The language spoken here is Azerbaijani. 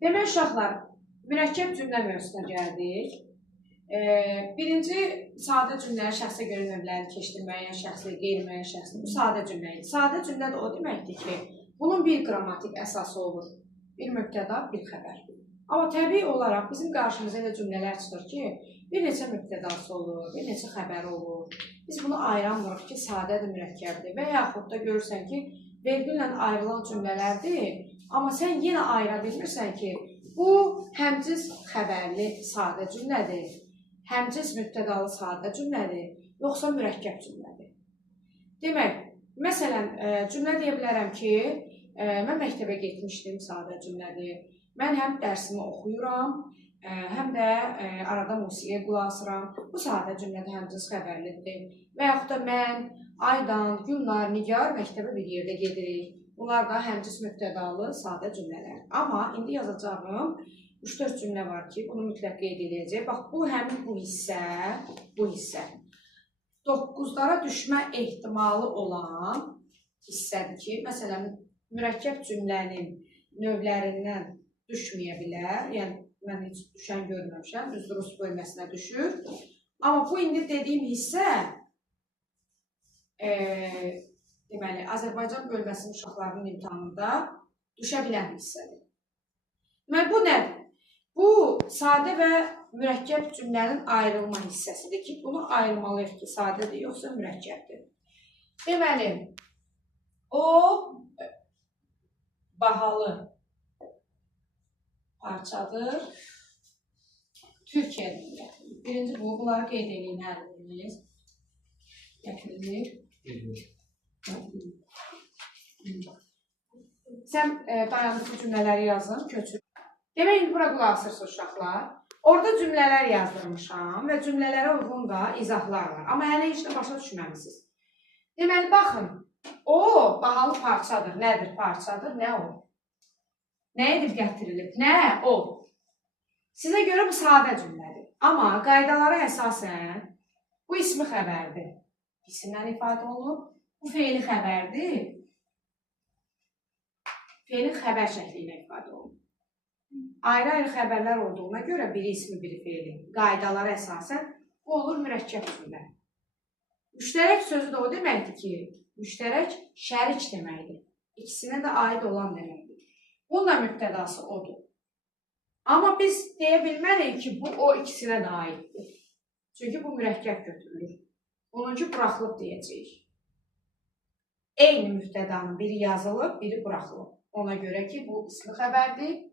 Demək uşaqlar, mürəkkəb cümlə mövzusuna gəldik. Birinci, sadə cümlənin şəxsə görə növləri keçdi, müəyyən şəxsli, qeyri-müəyyən şəxsli. Bu sadə cümlə idi. Sadə cümlə də o deməkdir ki, bunun bir qrammatik əsası olur. Bir mübtəda, bir xəbər. Amma təbii olaraq bizim qarşımıza elə cümlələr çıxır ki, bir neçə mübtədası olur, bir neçə xəbəri olur. Biz bunu ayıramırıq ki, sadədir, mürəkkəbdir və yaxud da görürsən ki, vergüllə ayrılan cümlələrdir, amma sən yenə ayıra bilmirsən ki, bu həmciz xəbərli sadə cümlədir, həmciz mübtədalı sadə cümlədir, yoxsa mürəkkəb cümlədir. Demək, məsələn, cümlə deyə bilərəm ki, mən məktəbə getmişdim, sadə cümlədir. Mən həm dərsimi oxuyuram, həm də arada musiqiyə qulaq asıram. Bu sadə cümlədə həmciz xəbərlidir. Və yaxud da mən, Aydan, Gülnar, Nigar məktəbə bir yerdə gedirik. Bunlar da həmciz mübtədalı sadə cümlələr. Amma indi yazacağım 3-4 cümlə var ki, bunu mütləq qeyd edəcək. Bax, bu həmin bu hissə. 9-lara düşmə ehtimalı olan hissədir ki, məsələn, mürəkkəb cümlənin növlərindən düşməyə bilər. Yəni, mən heç düşən görməmişəm, düzdür, rus bölməsinə düşür. Amma bu indi dediyim hissə, deməli, Azərbaycan bölməsinin uşaqlarının imtahanında düşə bilən hissədir. Deməli, bu nədir? Bu, sadə və mürəkkəb cümlənin ayrılma hissəsidir ki, bunu ayırmalıyıq ki, sadədir, yoxsa mürəkkəbdir. Deməli, o bahalı parçadır. Türkiyə dilində. Birinci bu, bunları qeyd edin hər biriniz. Gətirir. Sən dayanıqlı cümlələri yazın, köçür. Demək, bura qulaq asırsınız uşaqlar. Orada cümlələr yazdırmışam və cümlələrə uyğun da izahlar var. Amma hələ heç də başa düşməmisiniz. Deməli, baxın, o bahalı parçadır. Nədir parçadır? Nə o? Nə edib gətirilib? Nə? O. Sizə görə bu sadə cümlədir. Amma qaydalara əsasən bu ismi xəbərdir. İsimdən ifadə olunub. Bu feili xəbərdir. Feilin xəbər şəkli ilə ifadə olunub. Ayrı-ayrı xəbərlər olduğuna görə biri ismi, biri feili. Qaydalara əsasən bu olur mürəkkəb cümlə. Müştərək sözü də o deməkdir ki, müştərək şərik deməkdir. İkisinə də aid olan deməkdir. Bunun da mübtədası odur. Amma biz deyə bilmərik ki, bu o ikisinə də aiddir. Çünki bu mürəkkəb götürülür. Bununki buraxılıb deyəcəyik. Eyni mübtədanın biri yazılıb, biri buraxılıb. Ona görə ki, bu ismi xəbərdir.